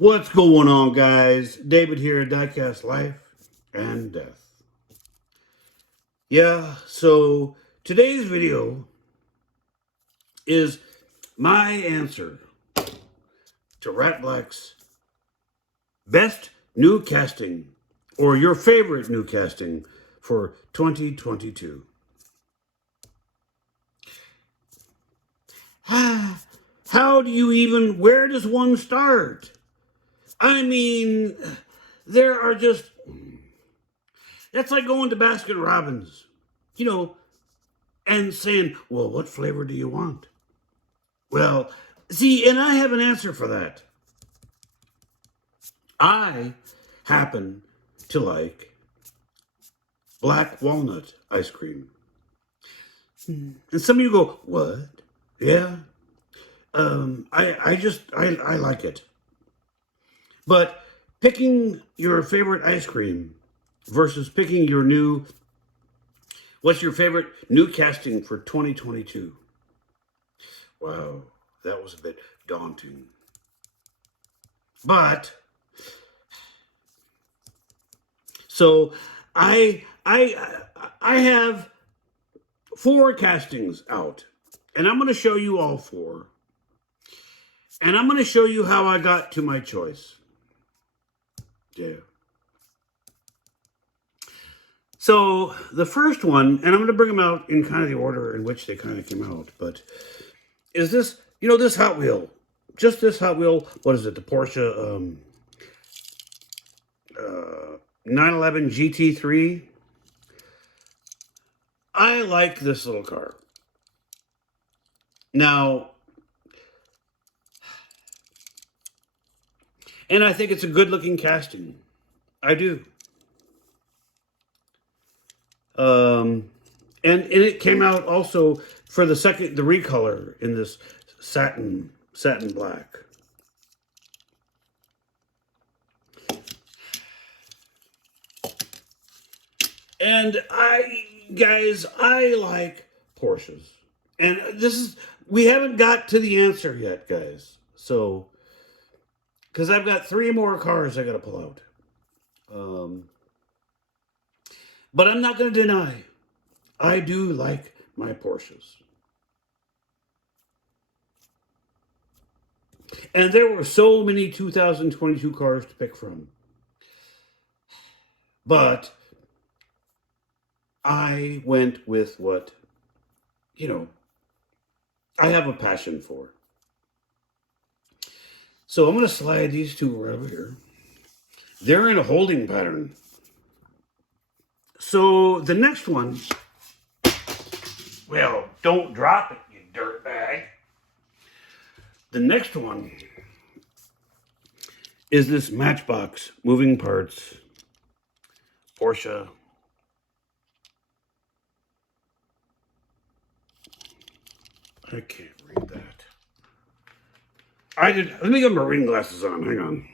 What's going on, guys? David here, Diecast Life and Death. Yeah, so today's video is my answer to Rat Black's best new casting, or your favorite new casting for 2022. How do you even, where does one start? I mean, there are just, that's like going to Baskin Robbins, and saying, well, what flavor do you want? Well, see, and I have an answer for that. I happen to like black walnut ice cream. And some of you go, what? Yeah. I like it. But picking your favorite ice cream versus picking your what's your favorite new casting for 2022? Wow, that was a bit daunting. But so I have 4 castings out, and I'm going to show you all 4. And I'm going to show you how I got to my choice. Yeah. So the first one, and I'm going to bring them out in kind of the order in which they kind of came out, but is this, this Hot Wheel, just this Hot Wheel, what is it, the Porsche 911 GT3. I like this little car. Now, and I think it's a good-looking casting. I do. And it came out also for the recolor in this satin black. And I like Porsches. And we haven't got to the answer yet, guys. So, because I've got 3 more cars I got to pull out. But I'm not going to deny, I do like my Porsches. And there were so many 2022 cars to pick from. But I went with what, I have a passion for. So I'm going to slide these 2 right over here. They're in a holding pattern. So the next one, well, don't drop it, you dirtbag. The next one is this Matchbox moving parts Porsche. I can't read that. Let me get my reading glasses on. Hang on.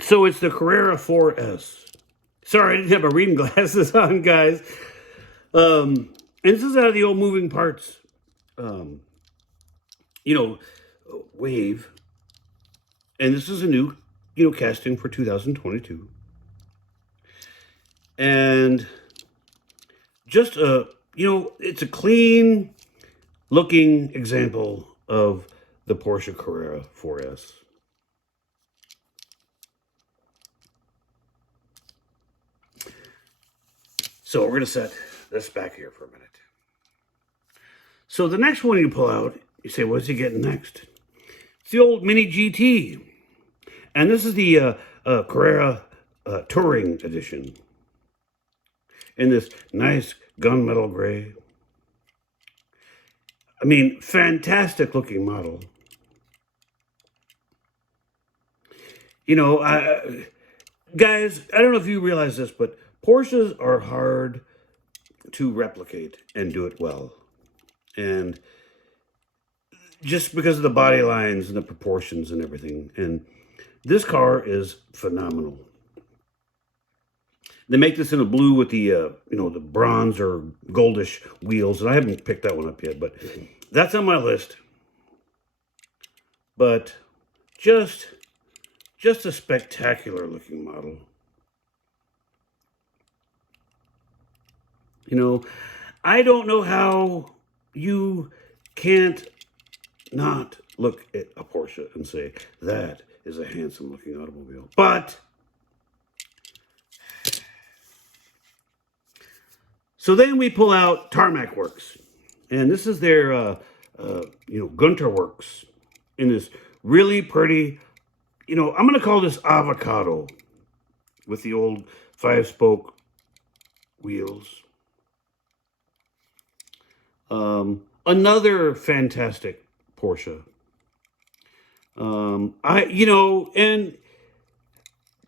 So it's the Carrera 4S. Sorry, I didn't have my reading glasses on, guys. And this is out of the old moving parts, wave. And this is a new, casting for 2022. And just it's a clean looking example of the Porsche Carrera 4S. So we're going to set this back here for a minute. So the next one you pull out, you say, what's he getting next? It's the old Mini GT. And this is the Carrera Touring Edition. In this nice gunmetal gray. I mean, fantastic looking model. Guys, I don't know if you realize this, but Porsches are hard to replicate and do it well. And just because of the body lines and the proportions and everything. And this car is phenomenal. They make this in a blue with the, the bronze or goldish wheels. And I haven't picked that one up yet, but that's on my list. but just a spectacular looking model. You know, I don't know how you can't not look at a Porsche and say, that is a handsome looking automobile. But, so then we pull out Tarmac Works. And this is their, Gunter Works in this really pretty, I'm going to call this avocado with the old 5-spoke wheels. Another fantastic Porsche. And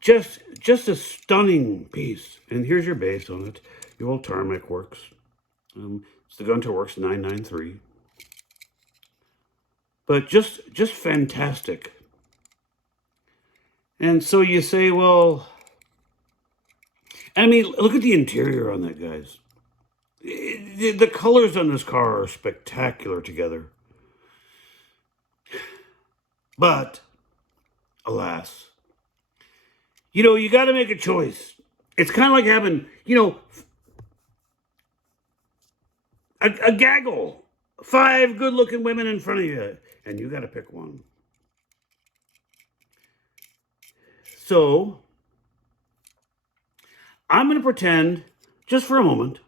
just a stunning piece. And here's your base on it. Your old Tarmac Works. It's the Gunter Works 993. But just fantastic. And so you say, well, I mean, look at the interior on that, guys. The colors on this car are spectacular together. But, alas, you got to make a choice. It's kind of like having, a gaggle, 5 good-looking women in front of you, and you got to pick one. So, I'm going to pretend, just for a moment,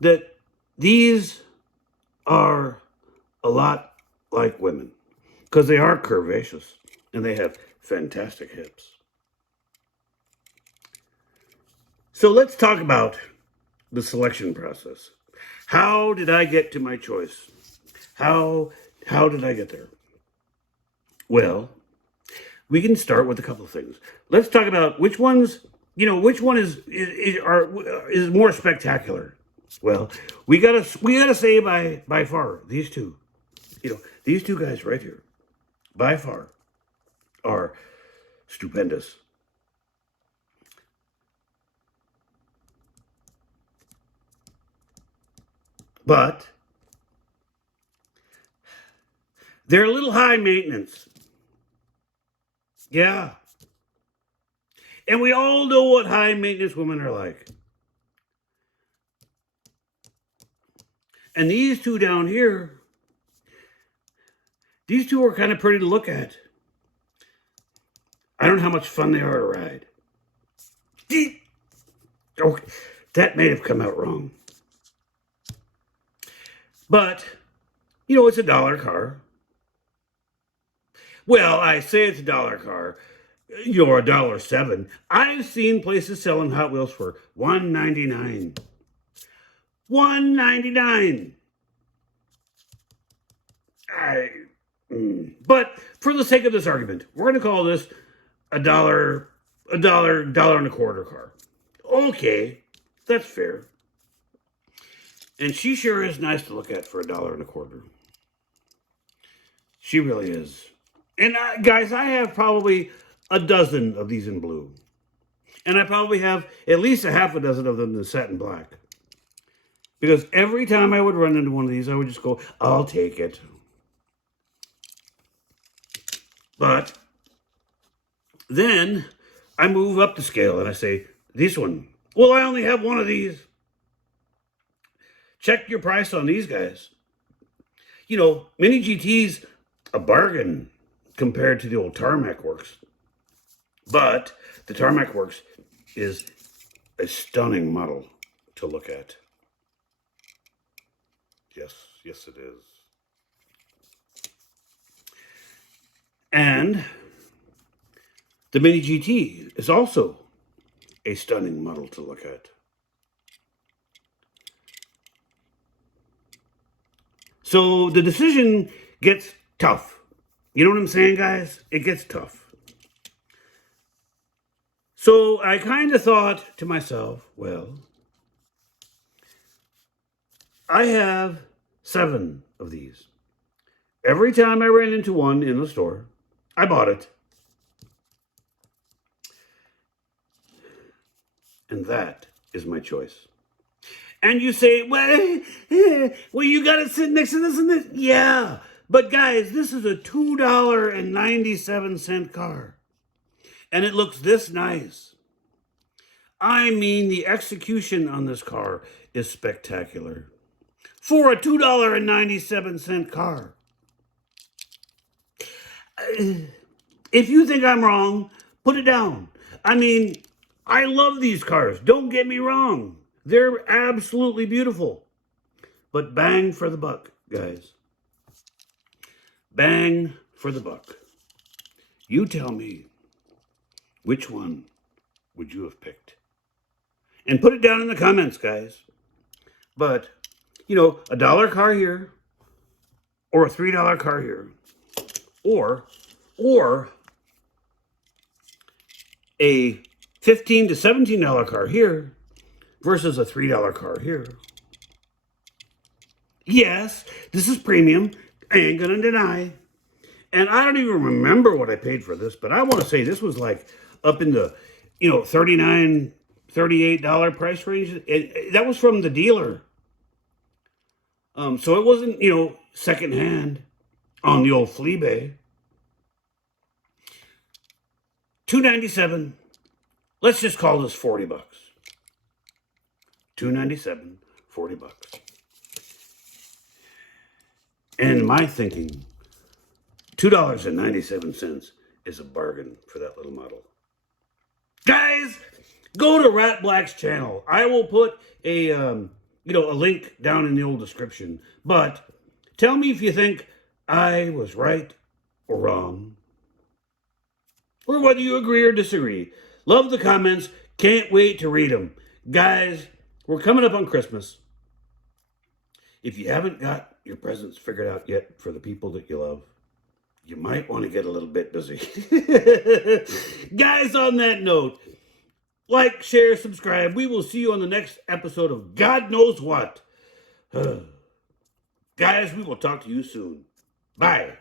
that these are a lot like women, because they are curvaceous and they have fantastic hips. So let's talk about the selection process. How did I get to my choice? How did I get there? Well, we can start with a couple of things. Let's talk about which one is more spectacular. Well, we gotta say by far these two, these two guys right here, by far, are stupendous. But they're a little high maintenance. Yeah. And we all know what high maintenance women are like. And these two down here, these two are kind of pretty to look at. I don't know how much fun they are to ride. Oh, that may have come out wrong. But, it's a dollar car. Well, I say it's a dollar car. You're $1.07. I've seen places selling Hot Wheels for $1.99. $1.99. But for the sake of this argument, we're going to call this a dollar and a quarter car. Okay, that's fair. And she sure is nice to look at for $1 and a quarter. She really is. And guys, I have probably a dozen of these in blue. And I probably have at least a half a dozen of them in satin black. Because every time I would run into one of these, I would just go, I'll take it. But then I move up the scale and I say, this one. Well, I only have one of these. Check your price on these guys. Mini GT's a bargain compared to the old Tarmac Works. But the Tarmac Works is a stunning model to look at. Yes, it is. And the Mini GT is also a stunning model to look at. So the decision gets tough. You know what I'm saying, guys? It gets tough. So I kind of thought to myself, well, I have 7 of these. Every time I ran into one in the store, I bought it. And that is my choice. And you say, well, you got to sit next to this and this. Yeah, But guys, this is a $2.97 car. And it looks this nice. I mean, the execution on this car is spectacular. For a $2.97 car. If you think I'm wrong, put it down. I mean, I love these cars. Don't get me wrong. They're absolutely beautiful. But bang for the buck, guys. Bang for the buck. You tell me, which one would you have picked? And put it down in the comments, guys. But, you know, a $1 car here, or a $3 car here, or a $15 to $17 car here versus a $3 car here. Yes, this is premium. I ain't gonna deny. And I don't even remember what I paid for this, but I want to say this was like up in the, $39, $38 price range. That was from the dealer. So it wasn't, secondhand on the old Fleabay. $297. Let's just call this $40. $297, $40. And my thinking, $2.97 is a bargain for that little model. Guys, go to Rat Black's channel. I will put a link down in the old description. But tell me if you think I was right or wrong, or whether you agree or disagree. Love the comments. Can't wait to read them. Guys, we're coming up on Christmas. If you haven't got your presents figured out yet for the people that you love, you might want to get a little bit busy. Guys, on that note, like, share, subscribe. We will see you on the next episode of God Knows What. Guys, we will talk to you soon. Bye.